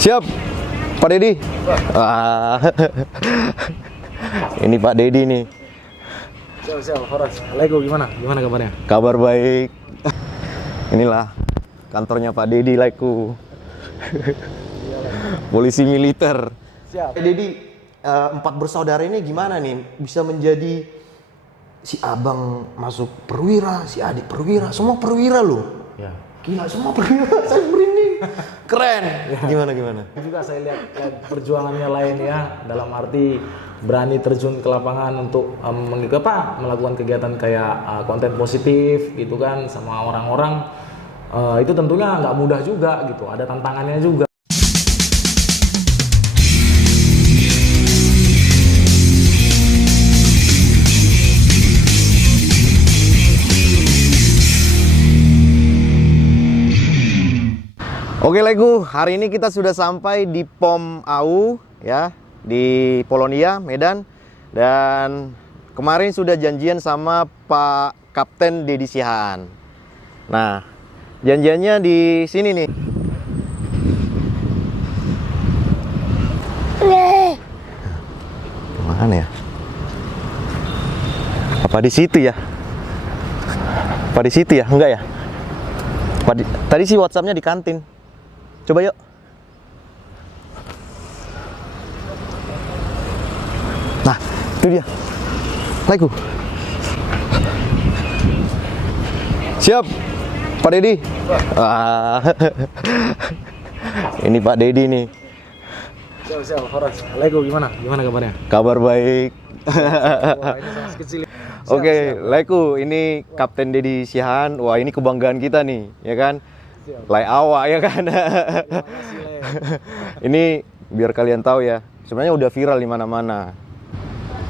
Siap, Pak Dedi. Ah. Ini Pak Dedi nih. Siap, Horas. Lego gimana? Gimana kabarnya? Kabar baik. Inilah kantornya Pak Dedi, Leko. Polisi militer. Siap. Dedi, empat bersaudara ini gimana nih bisa menjadi si abang masuk perwira, si adik perwira, semua perwira loh. Ya. Gila, semua perwira. Saya merinding. Keren. Ya. Gimana? Juga saya lihat perjuangannya lain ya, dalam arti berani terjun ke lapangan untuk melakukan kegiatan kayak konten positif gitu kan sama orang-orang. Itu tentunya nggak mudah juga gitu, ada tantangannya juga. Oke Lego, hari ini kita sudah sampai di POM AU ya, di Polonia, Medan. Dan kemarin sudah janjian sama Pak Kapten Dedi Sihaan. Nah, janjiannya di sini nih. Mana ya? Apa di situ ya? Apa di situ ya? Enggak ya? Tadi sih WhatsApp-nya di kantin. Coba yuk. Nah, itu dia. Lego. Siap, Pak Dedi. Ah. Ini Pak Dedi nih. Siap, Horas. Lego gimana? Gimana kabarnya? Kabar baik. Wah, ini sama kecil. Oke, Leko, ini Kapten Dedi Sihaan. Wah, ini kebanggaan kita nih, ya kan? Lai awak, ya kan? Ini biar kalian tahu ya, sebenarnya udah viral di mana-mana.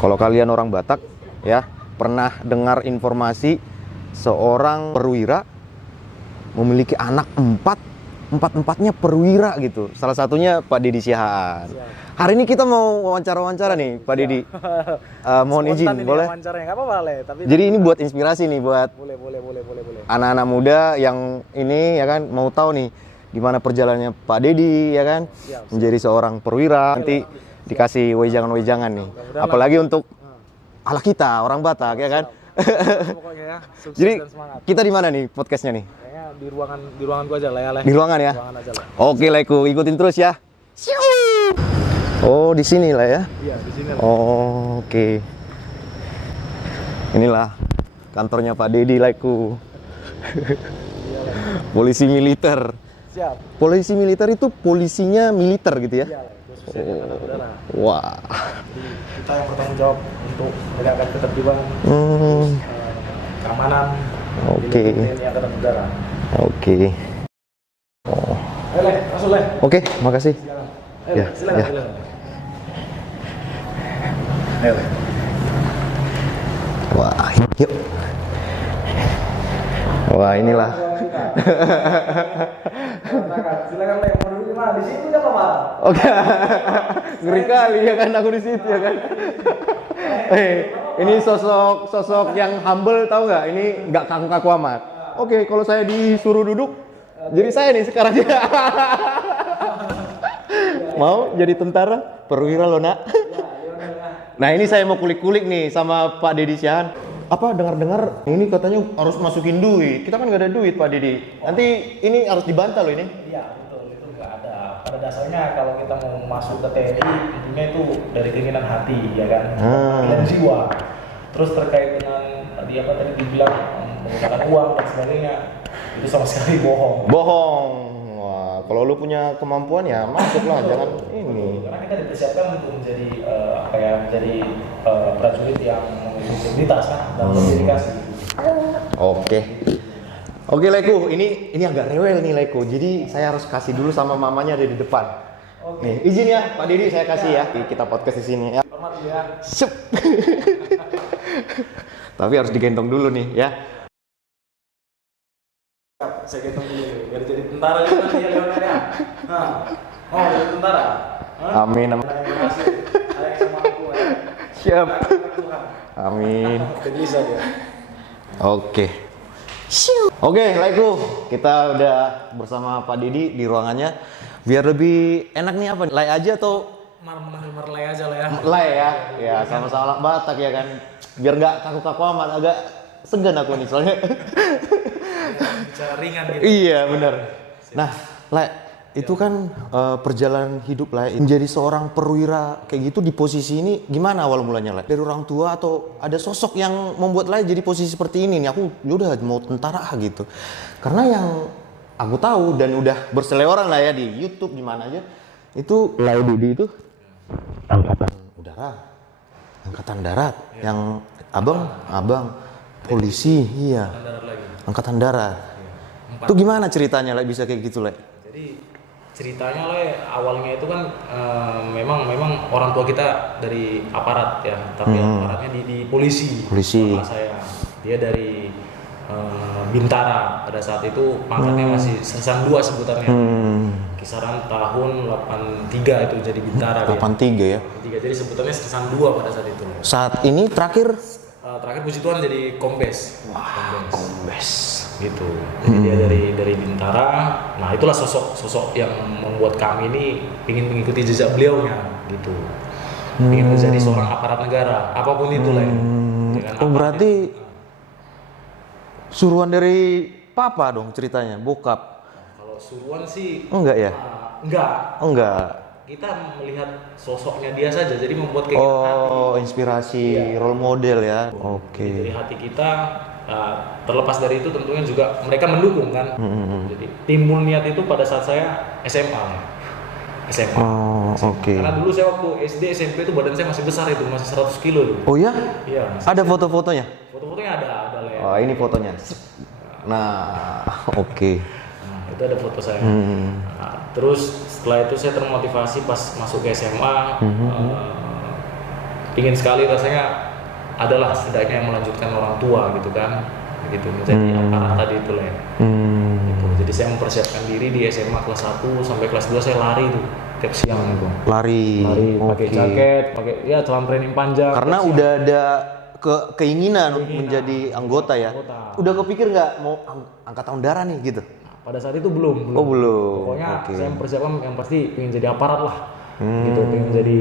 Kalau kalian orang Batak, ya, pernah dengar informasi seorang perwira memiliki anak empat-empatnya perwira gitu. Salah satunya Pak Dedi Sihaan. Hari ini kita mau wawancara nih Pak Dedi. Mohon izin, boleh? Nggak apa-apa, tapi jadi ini buat inspirasi nih buat boleh. anak-anak muda yang ini ya kan mau tahu nih gimana perjalanannya Pak Dedi ya kan menjadi seorang perwira. Nanti dikasih wejangan-wejangan nih. Apalagi untuk ala kita orang Batak ya kan. Pokoknya ya, sukses jadi dan semangat. kita di mana nih podcastnya nih? Kayaknya di ruangan gua aja lah ya. Di ruangan ya? Ruangan aja lah. Oke Leko, ikutin terus ya. Oh, di sini lah ya? Iya, di sini. Oh, oke. Inilah kantornya Pak Dedi, Leko. Polisi militer. Siap. Polisi militer itu polisinya militer gitu ya? Iya, khususnya angkatan udara. Wah. Jadi kita yang bertanggung jawab untuk menegakkan ketertiban, keamanan. Oke. Di TNI Angkatan Udara. Oke. Oh. Ayo, masuk Le. Oke, makasih. Ayo, Ya, silakan. ya. Ayo. Wah, yuk. Wah, inilah. Silakan Le, mau duduk di mana? Di situ ya, Pak? Oke. Ngeri kali ya kan aku di situ ya kan. Ini sosok yang humble tahu nggak? Ini nggak kaku-kaku amat. Oke, kalau saya disuruh duduk, jadi saya nih sekarang. Mau jadi tentara? Perwira loh, Nak. Nah, ini saya mau kulik-kulik nih sama Pak Dedi Sihaan. Apa dengar-dengar ini katanya harus masukin duit. Kita kan nggak ada duit Pak Dedi. Nanti ini harus dibantah loh ini. Iya, betul. Itu nggak ada. Pada dasarnya kalau kita mau masuk ke TNI, intinya itu dari keinginan hati, ya kan? Keinginan jiwa. Terus terkait dengan tadi dibilang menggunakan uang dan sebagainya, itu sama sekali bohong. Bohong. Wah, kalau lu punya kemampuan ya masuklah, jangan ini. Karena kita dipersiapkan untuk menjadi menjadi prajurit yang memiliki integritas kan dan berdedikasi. Oke Leko, ini agak rewel nih Leko. Jadi saya harus kasih dulu sama mamanya ada di depan. Nih, izin ya Pak Dedi, saya kasih ya. Kita podcast di sini ya. Hormat ya. Sip. Tapi harus digendong dulu nih ya. Saya gendong dulu biar jadi tentara juga nanti ya Leonardo. Nah, oh jadi tentara. Amin. Saya sama aku ya. Siap. Amin. Bisa dia. Oke. Oke, Laiku, kita udah bersama Pak Didi di ruangannya. Biar lebih enak nih apa? Lai aja atau Merlay aja lah ya. Lai ya? Ya, sama-sama anak Batak ya kan. Biar nggak kaku-kaku amat, agak segan aku nih soalnya. Bicara ringan gitu. Iya, benar. Nah, Lai, itu kan perjalanan hidup Lai. Menjadi seorang perwira kayak gitu di posisi ini gimana awal mulanya Lai? Dari orang tua atau ada sosok yang membuat Lai jadi posisi seperti ini nih? Aku udah mau tentara gitu. Karena yang aku tahu dan udah berseliweran lah ya di YouTube di mana aja. Itu Lai Didi itu angkatan udara, angkatan darat, yang abang polisi, iya, angkatan darat. Itu gimana ceritanya Lai bisa kayak gitu Lai? Jadi ceritanya awalnya itu kan memang orang tua kita dari aparat ya, tapi aparatnya di polisi. Bapak saya dia dari Bintara, pada saat itu pangkatnya masih sersan 2 sebutannya. Kisaran tahun 83 itu jadi Bintara. 83 ya. 83, jadi sebutannya sersan 2 pada saat itu. Saat ini terakhir puji Tuhan jadi kombes. kombes. Gitu. Jadi dia dari Bintara. Nah, itulah sosok yang membuat kami ini ingin mengikuti jejak beliaunya gitu. Ingin menjadi seorang aparat negara, apapun itu lah. Oh, berarti suruhan dari papa dong ceritanya, bokap. Kalau suruhan sih enggak ya? Enggak. Kita melihat sosoknya dia saja, jadi membuat kayak inspirasi, role model ya. Oke. Dari hati kita. Terlepas dari itu tentunya juga mereka mendukung kan. Jadi timbul niat itu pada saat saya SMA. Oke. Karena dulu saya waktu SD SMP itu badan saya masih besar, itu masih 100 kilo dulu. Oh ya? Iya. Ada foto-fotonya? Foto-fotonya ada lah ya. Oh, ini fotonya. Nah, oke. Nah, itu ada foto saya. Nah, terus setelah itu saya termotivasi pas masuk ke SMA. Ingin sekali rasanya adalah setidaknya yang melanjutkan orang tua gitu kan, gitu menjadi aparat tadi itu lah ya. Gitu. Jadi saya mempersiapkan diri di SMA kelas 1 sampai kelas 2 saya lari tuh tiap siang gitu. Lari Pakai jaket, pakai ya celana training panjang. Karena udah ada keinginan menjadi anggota ya. Udah kepikir nggak mau angkatan udara nih gitu? Nah, pada saat itu belum. Oh belum. Pokoknya saya mempersiapkan yang pasti ingin jadi aparat lah. Gitu, pengen jadi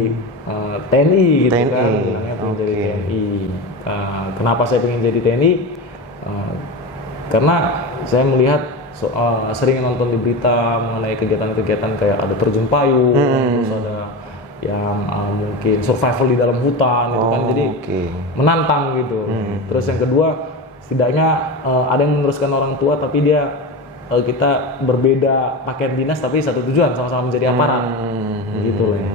TNI gitu kan, bilangnya pengen jadi TNI. Kenapa saya pengen jadi TNI? Karena saya melihat sering nonton di berita mengenai kegiatan-kegiatan kayak ada terjun payung, terus ada yang mungkin survival di dalam hutan gitu kan, jadi menantang gitu. Terus yang kedua, setidaknya ada yang meneruskan orang tua tapi dia kita berbeda pakaian dinas tapi satu tujuan, sama-sama menjadi aparat gitu lah ya.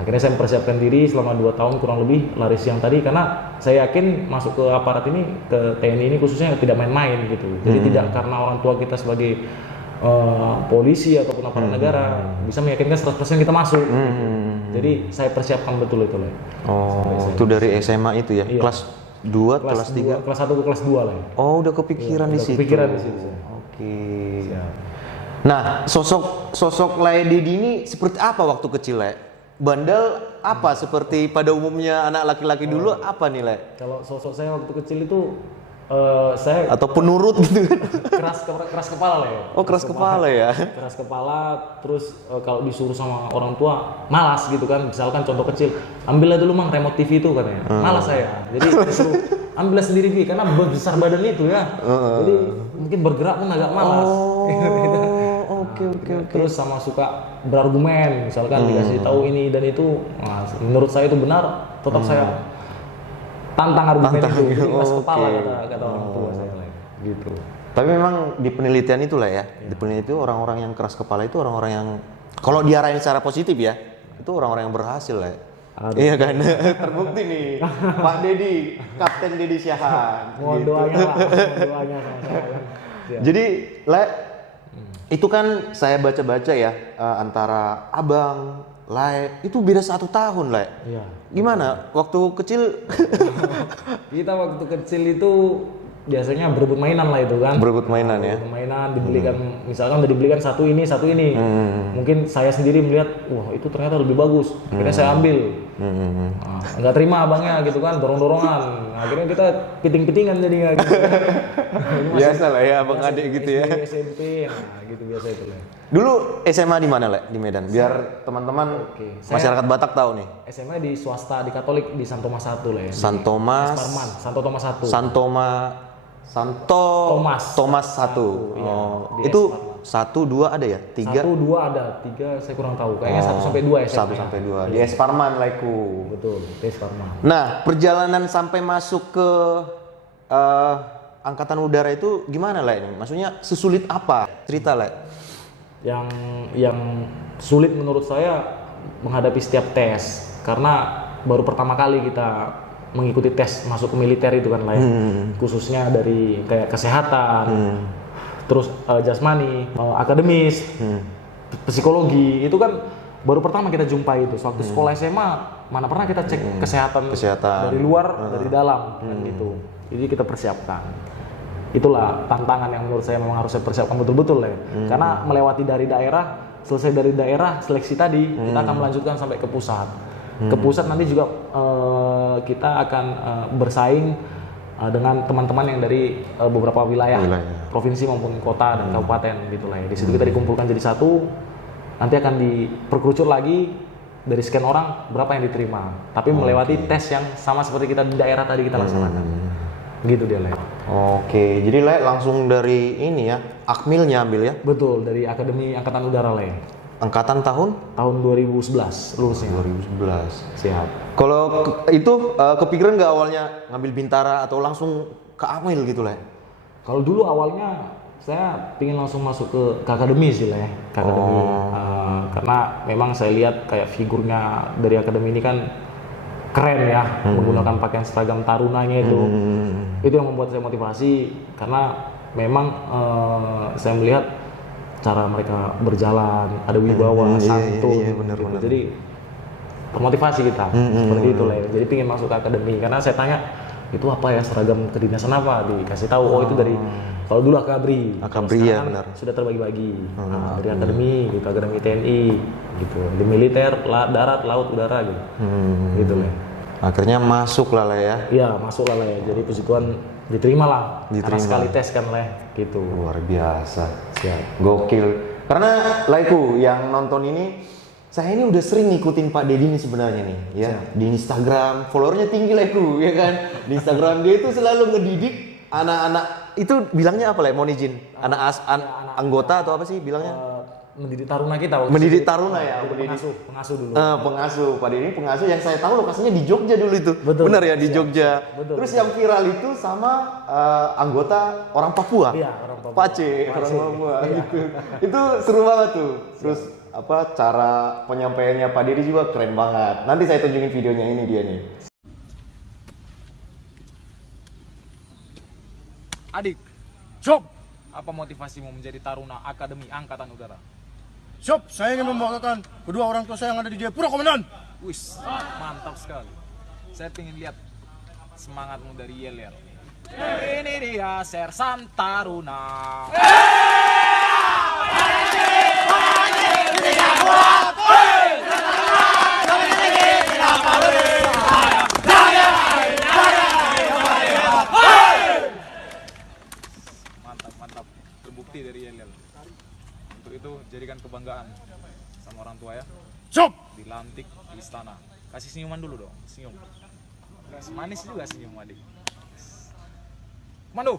Akhirnya saya mempersiapkan diri selama 2 tahun kurang lebih lari siang tadi, karena saya yakin masuk ke aparat ini, ke TNI ini khususnya tidak main-main gitu. Jadi tidak karena orang tua kita sebagai polisi ataupun aparat negara bisa meyakinkan 100% kita masuk gitu. Jadi saya persiapkan betul itu lah. Itu dari SMA itu ya? Iya. Kelas 2, kelas 3? Kelas 1 ke kelas 2 lah ya. Oh, udah kepikiran di situ. Kepikiran di situ. Oke. Nah, sosok Lai Didi ini seperti apa waktu kecil, Lai? Bandel apa seperti pada umumnya anak laki-laki dulu apa nih, Lai? Kalau sosok saya waktu kecil itu saya atau penurut gitu kan? keras kepala lah ya. Oh, keras kepala ya. Keras kepala, terus kalau disuruh sama orang tua malas gitu kan. Misalkan contoh kecil, ambillah dulu Mang remote TV itu katanya. Malas saya. Jadi disuruh ambillah sendiri Bi, karena besar badan itu ya. Jadi mungkin bergerak pun agak malas. Oke. Terus sama suka berargumen, misalkan dikasih tahu ini dan itu, nah, menurut saya itu benar, tetap saya tantang argumen itu. Jadi keras kepala kata orang tua saya gitu. Tapi memang di penelitian itulah ya, di penelitian itu orang-orang yang keras kepala itu orang-orang yang kalau diarahin secara positif ya, itu orang-orang yang berhasil lah. Iya kan, terbukti nih Pak Dedi, Kapten Dedi Syahan. Mohon gitu. doanya sama saya. Jadi, Le, itu kan saya baca-baca ya, antara abang, Lai, itu beda 1 tahun, Lai. Iya. Gimana? Waktu kecil? Kita waktu kecil itu biasanya berebut mainan lah itu kan. Berebut mainan ya? Berebut mainan, dibelikan, misalkan udah dibelikan satu ini. Mungkin saya sendiri melihat, wah itu ternyata lebih bagus. Akhirnya saya ambil. Nggak terima abangnya gitu kan, dorong-dorongan. Akhirnya kita piting-pitingan jadinya gitu. Biasa lah ya, abang adik gitu ya. SD, SMP, nah gitu biasa itu lah. Dulu SMA di mana, Le? Di Medan. Biar teman-teman masyarakat Batak tahu nih. SMA di swasta, di Katolik, di Santo Tomas 1 lah ya. San Thomas. Parman, Santo Tomas 1. Santo Thomas 1. Iya, Oh, di itu Esparman. 1, 2 ada ya? 3? 1, 2 ada, 3 saya kurang tahu. Kayaknya 1 sampai 2 SMA. 1 sampai 2 di Esparman Laiku. Betul, di Esparman. Nah, perjalanan sampai masuk ke angkatan udara itu gimana, Le? Maksudnya sesulit apa? Cerita, Le. Yang sulit menurut saya menghadapi setiap tes, karena baru pertama kali kita mengikuti tes masuk ke militer itu kan lah ya. Khususnya dari kayak kesehatan, terus jasmani, akademis, psikologi, itu kan baru pertama kita jumpai itu. Waktu sekolah SMA mana pernah kita cek kesehatan dari luar, dari dalam kan gitu. Jadi kita persiapkan. Itulah tantangan yang menurut saya memang harus saya persiapkan betul-betul ya. Karena melewati dari daerah, selesai dari daerah seleksi tadi, kita akan melanjutkan sampai ke pusat. Ke pusat nanti juga kita akan bersaing dengan teman-teman yang dari beberapa wilayah, provinsi maupun kota dan kabupaten gitu lah ya. Di situ kita dikumpulkan jadi satu, nanti akan diperkerucut lagi dari sekian orang berapa yang diterima. Tapi melewati tes yang sama seperti kita di daerah tadi kita laksanakan. Begitu dia, Le. Oke, jadi Le langsung dari ini ya, Akmilnya ambil ya? Betul, dari Akademi Angkatan Udara, Le. Angkatan tahun? Tahun 2011 lulusnya. 2011. Siap. Kalau itu kepikiran nggak awalnya ngambil Bintara atau langsung ke Akmil gitu, Le? Kalau dulu awalnya saya ingin langsung masuk ke akademi sih lah ya, ke akademi. Karena memang saya lihat kayak figurnya dari akademi ini kan keren ya, menggunakan pakaian seragam tarunanya itu. Itu yang membuat saya motivasi, karena memang saya melihat cara mereka berjalan, ada wibawa, santun, bener. Jadi termotivasi kita seperti itu lah ya. Jadi pingin masuk ke akademi, karena saya tanya itu apa ya, seragam kedinasan apa, dikasih tahu oh itu dari, kalau dulu Akabri ya, benar. sudah terbagi-bagi. Dari akademi gitu, akademi TNI gitu, di militer, darat, laut, udara gitu. Gitu lah. Akhirnya masuk lah, Le ya. Iya, masuk lah ya. Jadi puji Tuhan diterima lah. Diterima. Karena sekali tes kan lah gitu. Luar biasa. Siap. Gokil. Karena Laiku yang nonton ini, saya ini udah sering ngikutin Pak Deddy ini sebenarnya nih, ya. Di Instagram, followernya tinggi Laiku, ya kan. Di Instagram dia itu selalu ngedidik anak-anak, itu bilangnya apa, Le? Mohon izin. Anggota atau apa sih bilangnya? Mendidik taruna kita. Mendidik taruna ya. Pengasuh dulu. Pengasuh. Pak Deddy pengasuh yang saya tahu lokasinya di Jogja dulu itu. Betul. Benar ya, di Jogja. Betul. Terus yang viral itu sama anggota orang Papua. Iya, orang Papua. Pace, orang Papua gitu. Itu seru banget tuh. Terus cara penyampaiannya Pak Deddy juga keren banget. Nanti saya tunjukin videonya, ini dia nih. Adik, Sob, apa motivasimu menjadi taruna Akademi Angkatan Udara? Sob, saya ingin membanggakan kedua orang tua saya yang ada di Jayapura, Komandan. Wis, mantap sekali. Saya ingin lihat semangatmu dari Yel. Ini dia Sersan Taruna. Mantap. Terbukti dari Yel. Untuk itu jadikan kebanggaan sama orang tua ya. Sob, Dilantik di istana. Kasih senyuman dulu dong, senyum. Manis juga senyum adik. Manu.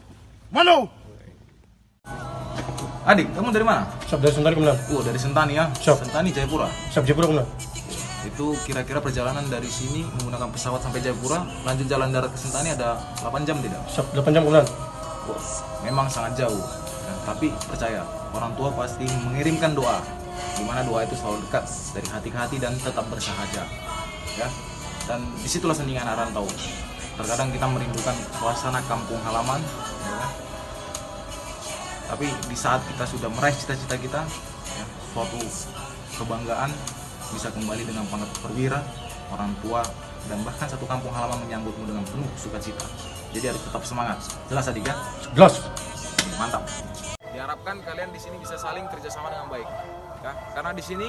Adik, kamu dari mana? Sob dari Sentani, Komandan. Dari Sentani ya. Siap. Sentani Jayapura. Sob Jayapura, Komandan. Itu kira-kira perjalanan dari sini menggunakan pesawat sampai Jayapura, lanjut jalan darat ke Sentani ada 8 jam tidak? Sob 8 jam, Komandan. Wah, memang sangat jauh. Nah, tapi percaya, orang tua pasti mengirimkan doa. Di mana doa itu selalu dekat dari hati ke hati dan tetap bersahaja. Ya. Dan disitulah seni anak rantau. Terkadang kita merindukan suasana kampung halaman, ya kan? Tapi di saat kita sudah meraih cita-cita kita, ya, suatu kebanggaan bisa kembali dengan pangkat perwira, orang tua, dan bahkan satu kampung halaman menyambutmu dengan penuh sukacita. Jadi harus tetap semangat. Jelas adik ya? Jelas. Mantap. Diharapkan kalian di sini bisa saling kerjasama dengan baik. Ya, karena di sini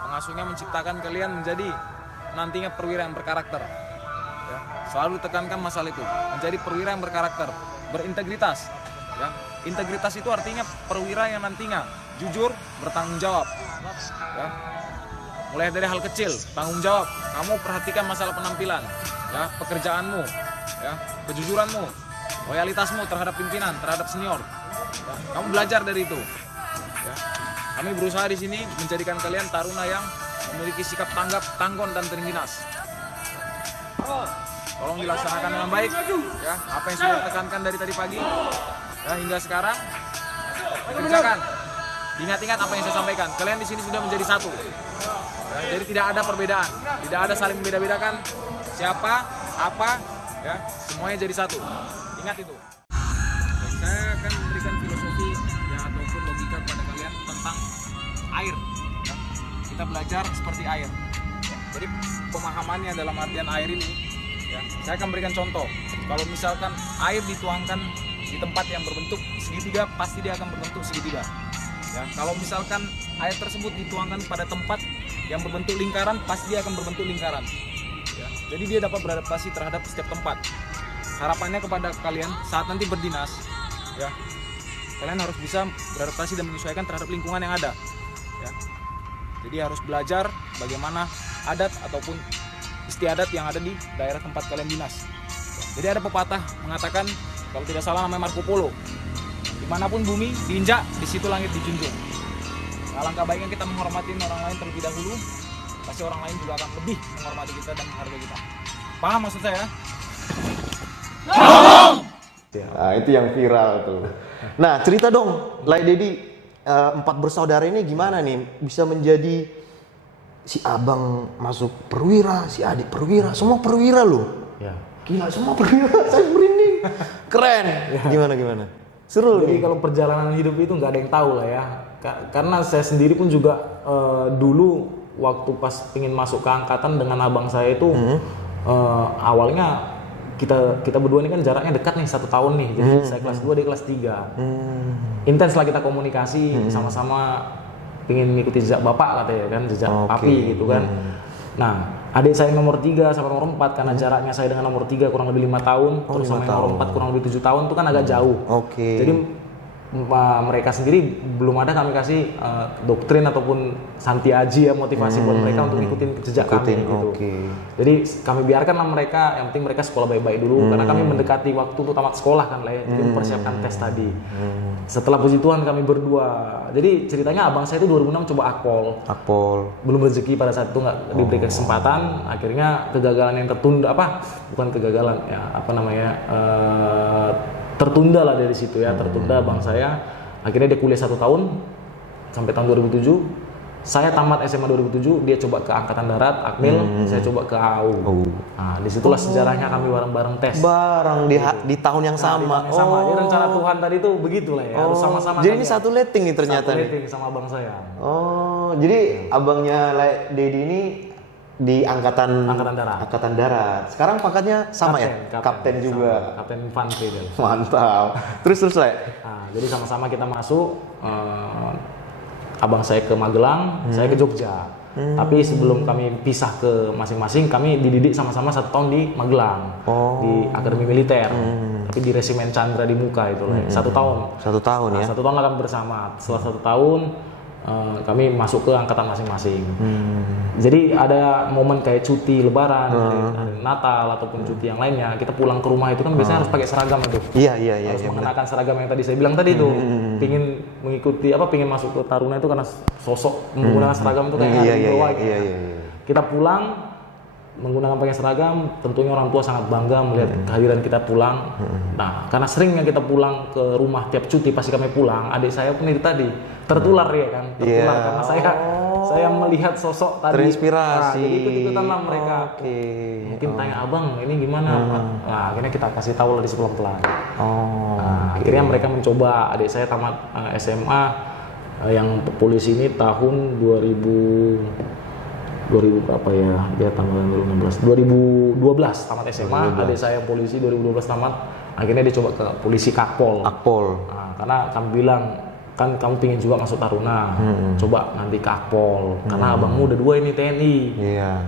pengasuhnya menciptakan kalian menjadi nantinya perwira yang berkarakter. Ya, selalu tekankan masalah itu, menjadi perwira yang berkarakter, berintegritas, Ya, integritas itu artinya perwira yang nantinya jujur, bertanggung jawab. Ya. Mulai dari hal kecil, tanggung jawab. Kamu perhatikan masalah penampilan, ya, pekerjaanmu, ya, kejujuranmu, loyalitasmu terhadap pimpinan, terhadap senior. Ya, kamu belajar dari itu. Ya. Kami berusaha di sini menjadikan kalian taruna yang memiliki sikap tanggap, tanggon, dan terengginas. Tolong dilaksanakan dengan baik, ya, apa yang sudah tekankan dari tadi pagi, ya, hingga sekarang dikerjakan. Ingat-ingat apa yang saya sampaikan. Kalian di sini sudah menjadi satu. Ya, jadi tidak ada perbedaan, tidak ada saling beda-bedakan siapa, apa, ya, semuanya jadi satu. Ingat itu. Dan saya akan memberikan filosofi ya, ataupun logika kepada kalian tentang air. Ya. Kita belajar seperti air. Ya. Jadi pemahamannya dalam artian air ini, ya, saya akan berikan contoh. Kalau misalkan air dituangkan di tempat yang berbentuk segitiga, pasti dia akan berbentuk segitiga. Ya, kalau misalkan air tersebut dituangkan pada tempat yang berbentuk lingkaran, pasti dia akan berbentuk lingkaran. Ya, jadi dia dapat beradaptasi terhadap setiap tempat. Harapannya kepada kalian saat nanti berdinas, ya, kalian harus bisa beradaptasi dan menyesuaikan terhadap lingkungan yang ada. Ya. Jadi harus belajar bagaimana adat ataupun istiadat yang ada di daerah tempat kalian dinas. Ya. Jadi ada pepatah mengatakan, kalau tidak salah namanya Marco Polo, dimanapun bumi diinjak, di situ langit dijunjung. Alangkah baiknya kita menghormati orang lain terlebih dahulu, pasti orang lain juga akan lebih menghormati kita dan menghargai kita. Paham maksud saya? Nah, itu yang viral tuh. Nah, cerita dong, Lai Dedi, 4 bersaudara ini gimana nih bisa menjadi si abang masuk perwira, si adik perwira, semua perwira loh. Ya. Gila, semua perwira, saya merinding. Keren. Gimana? Seru Jadi nih. kalau perjalanan hidup itu nggak ada yang tahu lah ya. Karena saya sendiri pun juga dulu waktu pas ingin masuk ke angkatan dengan abang saya itu awalnya kita berdua ini kan jaraknya dekat nih 1 tahun nih. Jadi saya kelas 2 dia kelas 3. Intens lah kita komunikasi sama-sama pengen ngikuti jejak bapak katanya kan, jejak papi gitu kan. Nah, adik saya nomor 3 sampai nomor 4 karena jaraknya saya dengan nomor 3 kurang lebih 5 tahun, terus sama yang nomor 4 kurang lebih 7 tahun itu kan agak jauh. Jadi mereka sendiri belum ada kami kasih doktrin ataupun santiaji ya, motivasi buat mereka untuk ngikutin jejak kami gitu. Jadi kami biarkanlah mereka, yang penting mereka sekolah baik-baik dulu karena kami mendekati waktu untuk tamat sekolah kan lah ya, jadi mempersiapkan tes tadi. Setelah puji Tuhan kami berdua. Jadi ceritanya abang saya itu 2006 coba akpol. Belum rezeki pada saat itu nggak diberi kesempatan, akhirnya kegagalan yang tertunda bukan kegagalan ya, tertunda lah dari situ ya, tertunda abang saya. Akhirnya dia kuliah 1 tahun sampai tahun 2007. Saya tamat SMA 2007, dia coba ke Angkatan Darat, Akmil, saya coba ke AU. Nah, disitulah sejarahnya kami bareng-bareng tes. Di tahun yang sama. Jadi rencana Tuhan tadi itu begitulah ya, harus sama-sama. Jadi ini satu letting nih ternyata. Satu letting sama abang saya. Oh, jadi abangnya Lai Dedi ini di Angkatan Darat. Sekarang pangkatnya sama Kapten juga. Kapten infanteri. Mantap. Terus Lai. Nah, jadi sama-sama kita masuk. Abang saya ke Magelang, saya ke Jogja. Tapi sebelum kami pisah ke masing-masing, kami dididik sama-sama 1 tahun di Magelang, di Akademi Militer. Tapi di Resimen Chandra di Muka itu lah. 1 tahun. 1 tahun ya. 1 tahun lah kami bersama. Setelah 1 tahun kami masuk ke angkatan masing-masing. Jadi ada momen kayak cuti Lebaran, hari Natal ataupun cuti yang lainnya, kita pulang ke rumah itu kan biasanya harus pakai seragam itu. Iya. Harus mengenakan seragam yang tadi saya bilang tadi itu. Pingin mengikuti pingin masuk ke Taruna itu karena sosok menggunakan seragam itu kayak bawah. Kita pulang menggunakan pakai seragam, tentunya orang tua sangat bangga melihat kehadiran kita pulang. Nah, karena seringnya kita pulang ke rumah tiap cuti, pasti kami pulang, adik saya pun itu tadi tertular ya kan, karena saya melihat sosok tadi, terinspirasi. Jadi ikut-ikutanlah mereka. Mungkin tanya abang ini gimana, nah akhirnya kita kasih tahu lah di pelan-pelan. Akhirnya mereka mencoba, adik saya tamat SMA yang polisi ini tahun 2000 berapa ya, dia tanggal 2012 tamat SMA, adik saya polisi 2012 tamat, akhirnya dia coba ke polisi Akpol. Nah, karena kami bilang, kan kamu pingin juga masuk Taruna, coba nanti ke Akpol, karena abangmu udah 2 ini TNI,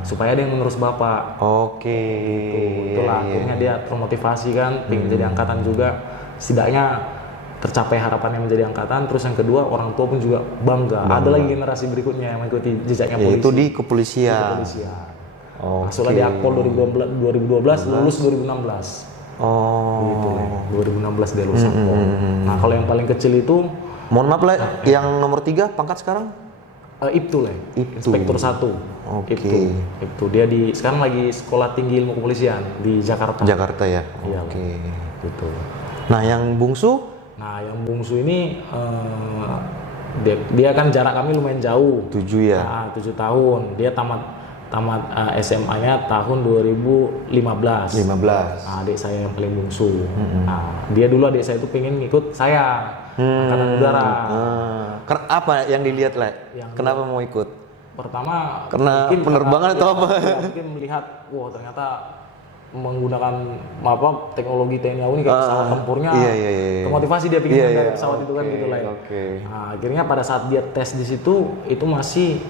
supaya dia yang menerus bapak. Itulah akhirnya dia termotivasi kan, pingin jadi angkatan juga, setidaknya tercapai harapannya menjadi angkatan. Terus yang kedua, orang tua pun juga bangga. Ada lagi generasi berikutnya yang mengikuti jejaknya polisi. Yaitu di kepolisian. Kepolisian. Oke. Masuklah di Akpol 2012, lulus 2016. Gitu lah. 2016 dia lulus Akpol. Nah, kalau yang paling kecil itu Mohon maaf lah, yang nomor 3 pangkat sekarang? Ibtu lah. Ibtu. Inspektur 1. Oke. Ibtu. Dia sekarang lagi sekolah tinggi ilmu kepolisian di Jakarta. Jakarta ya. Iya. Oke. Gitu. Nah, yang bungsu? Nah, yang bungsu ini dia kan jarak kami lumayan jauh. 7 ya. Nah, 7 tahun. Dia tamat SMA-nya tahun 2015. 15. Nah, adik saya yang paling bungsu. Nah, dia dulu adik saya itu pengen ngikut saya angkatan udara. Apa yang dilihat lah? Yang Kenapa mau ikut? Pertama Karena mungkin penerbangan atau apa? Ya, mungkin melihat, wah ternyata menggunakan teknologi TNI AU ini kayak pesawat tempurnya. Iya. Termotivasi dia pengen dari pesawat itu kan Oke, gitu lah. Ya. oke. Nah, akhirnya pada saat dia tes di situ itu masih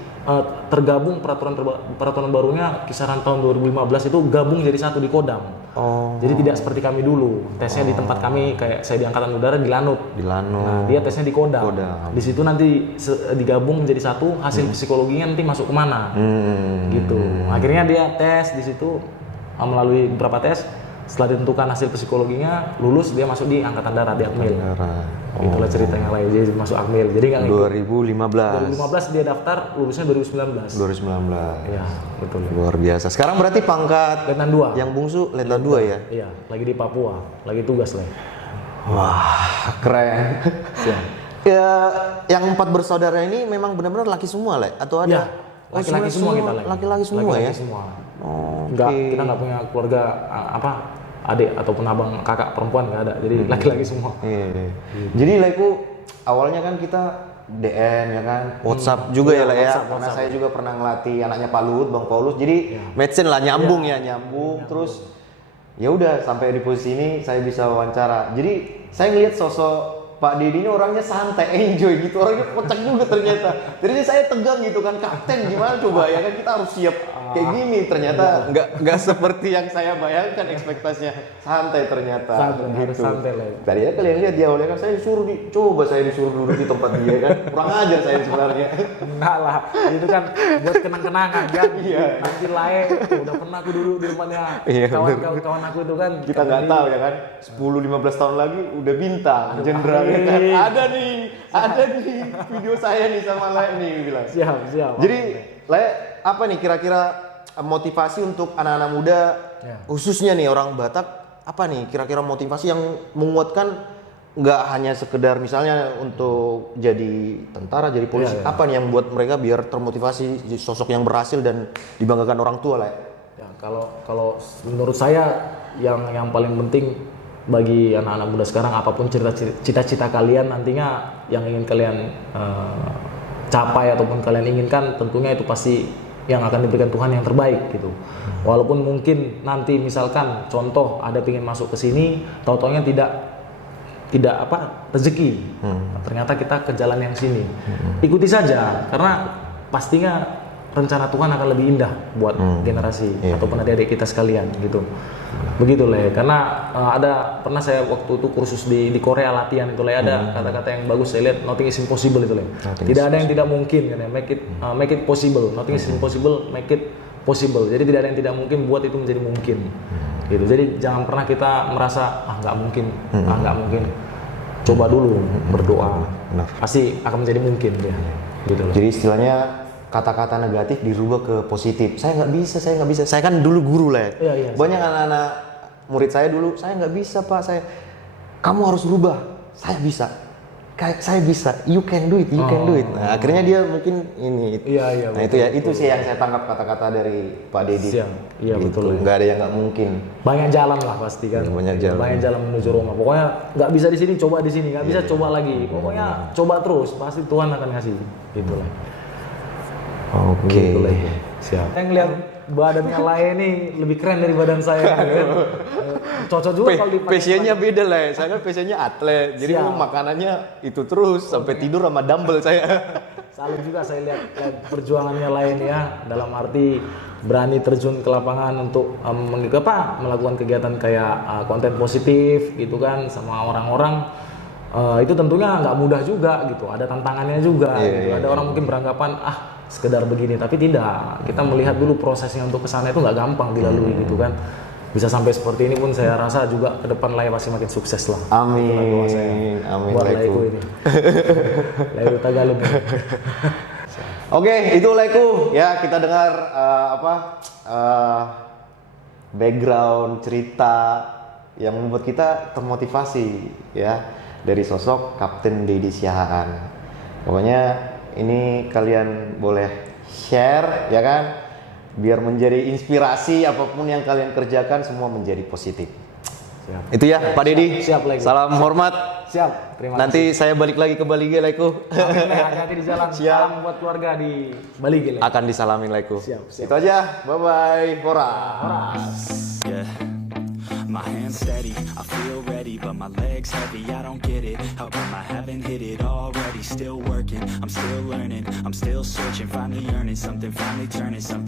tergabung peraturan barunya kisaran tahun 2015 itu gabung jadi satu di Kodam. Jadi tidak seperti kami dulu tesnya di tempat kami, kayak saya di angkatan udara di Lanut. Nah, dia tesnya di Kodam. Di situ nanti digabung menjadi satu, hasil psikologinya nanti masuk kemana gitu. Akhirnya dia tes di situ melalui beberapa tes. Setelah ditentukan hasil psikologinya lulus, dia masuk di angkatan darat di Akmil. Itulah ceritanya lah, dia masuk Akmil. Jadi nggak 2015 dia daftar, lulusnya 2019. Iya, betul. Luar biasa. Sekarang berarti pangkat Letnan 2. yang bungsu Letnan 2 ya? Iya, lagi di Papua, lagi tugas lah. Wah, keren. Ya, yang 4 bersaudara ini memang benar-benar laki semua lah, atau ada? Iya, laki-laki semua kita lagi. Laki-laki semua Laki-laki ya? semua. Oke. Kita nggak punya keluarga adik ataupun abang kakak perempuan, nggak ada. Jadi laki-laki semua. Iya. Jadi like awalnya kan kita DM ya kan, WhatsApp juga ya lah ya. Karena saya juga pernah ngelatih anaknya Pak Luhut, Bang Paulus. Jadi medicine lah, nyambung. Terus ya udah sampai di posisi ini saya bisa wawancara. Jadi saya ngelihat sosok Pak Deddy ini orangnya santai, enjoy gitu, orangnya kocak juga ternyata. Jadi saya tegang gitu kan, kapten gimana coba ya kan, kita harus siap kayak gini. Ternyata nggak seperti yang saya bayangkan, ekspektasinya santai ternyata. Harus santai lah. Tadinya kalian lihat di awalnya kan saya disuruh duduk di tempat dia kan, kurang ajar saya sebenarnya. Enggak lah, itu kan buat kenang-kenangan kan. Nanti lain, udah pernah aku duduk di rumahnya kawan aku itu kan. Kita nggak tahu ya kan, 10-15 tahun lagi udah bintang, jenderal ya kan. Ada nih video saya nih sama Lek nih bilang. Siap. Jadi Lek, apa nih kira-kira motivasi untuk anak-anak muda, khususnya nih orang Batak, apa nih kira-kira motivasi yang menguatkan, nggak hanya sekedar misalnya untuk jadi tentara, jadi polisi, apa nih yang buat mereka biar termotivasi jadi sosok yang berhasil dan dibanggakan orang tua lah? Ya, kalau menurut saya yang paling penting bagi anak-anak muda sekarang, apapun cita-cita kalian nantinya yang ingin kalian capai ataupun kalian inginkan, tentunya itu pasti yang akan diberikan Tuhan yang terbaik gitu. Walaupun mungkin nanti misalkan contoh ada pengen masuk ke sini, tau-taunya tidak rezeki. Ternyata kita ke jalan yang sini. Ikuti saja, karena pastinya rencana Tuhan akan lebih indah buat generasi ataupun adik-adik kita sekalian gitu. Begitulah ya. Karena pernah saya waktu itu kursus di Korea latihan itu lah, ada kata-kata yang bagus saya lihat, nothing is impossible itu lah. Tidak ada yang tidak mungkin kan ya. Make it possible. Nothing is impossible, make it possible. Jadi tidak ada yang tidak mungkin, buat itu menjadi mungkin. Gitu. Jadi jangan pernah kita merasa nggak mungkin. Coba dulu berdoa. Pasti akan menjadi mungkin ya. Gitu lah. Jadi istilahnya kata-kata negatif dirubah ke positif. Saya nggak bisa. Saya kan dulu guru lah. Iya, banyak anak-anak murid saya dulu, saya nggak bisa Pak. Kamu harus berubah. Saya bisa. Saya bisa. You can do it. Nah, akhirnya dia mungkin ini. Iya. Nah betul, itu sih yang saya tangkap kata-kata dari Pak Deddy. Iya gitu. betul. Nggak ada yang nggak mungkin. Banyak jalan lah pasti kan. Banyak jalan Menuju Roma. Pokoknya nggak bisa di sini, coba di sini. Nggak bisa, coba lagi. Pokoknya coba terus. Pasti Tuhan akan ngasih. Gitulah. Oke. Siap. Saya ngeliat badannya lain nih lebih keren dari badan saya. Kan? Cocok juga kalau dipakai. Passionnya beda lah. Saya kan passionnya atlet. Jadi makanannya itu terus sampai tidur sama dumbbell saya. Salut juga saya lihat perjuangannya lain ya. Dalam arti berani terjun ke lapangan untuk melakukan kegiatan kayak konten positif gitu kan sama orang-orang. itu tentunya nggak mudah juga gitu, ada tantangannya juga. Gitu. Ada orang mungkin beranggapan sekedar begini, tapi tidak. Kita melihat dulu prosesnya untuk kesana itu nggak gampang dilalui gitu kan. Bisa sampai seperti ini pun saya rasa juga ke depan Lai pasti makin sukses lah. Amin. Amin. Buat Laiku ini. Laiku Tagalog. Oke, itu Laiku ya, kita dengar background cerita yang membuat kita termotivasi ya dari sosok Kapten Deddy Siahaan. Pokoknya ini kalian boleh share ya kan, biar menjadi inspirasi apapun yang kalian kerjakan semua menjadi positif. Siap. Itu ya Pak Deddy. Siap, Laiku. Salam hormat. Siap. Terima kasih. Nanti saya balik lagi ke Bali Laiku. Hati-hati di jalan. Siap. Salam buat keluarga di Bali Laiku. Akan disalamin Laiku. Siap. Itu aja. Bye bye. Yeah. My hands steady, I feel ready, but my legs heavy, I don't get it. How come I haven't hit it already? Still working, I'm still learning, I'm still searching, finally earning something, finally turning something